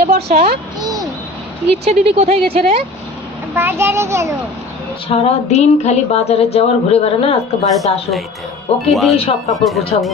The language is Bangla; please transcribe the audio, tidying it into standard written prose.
এ বর্ষা, ইচ্ছে দিদি কোথায় গেছে রে? বাজারে গেল। সারা দিন খালি বাজারে যাওয়ার ঘুরে বেড়ানো, আজকে বাড়িতে আসো, ওকে দিয়ে সব কাপড় গোছাবো।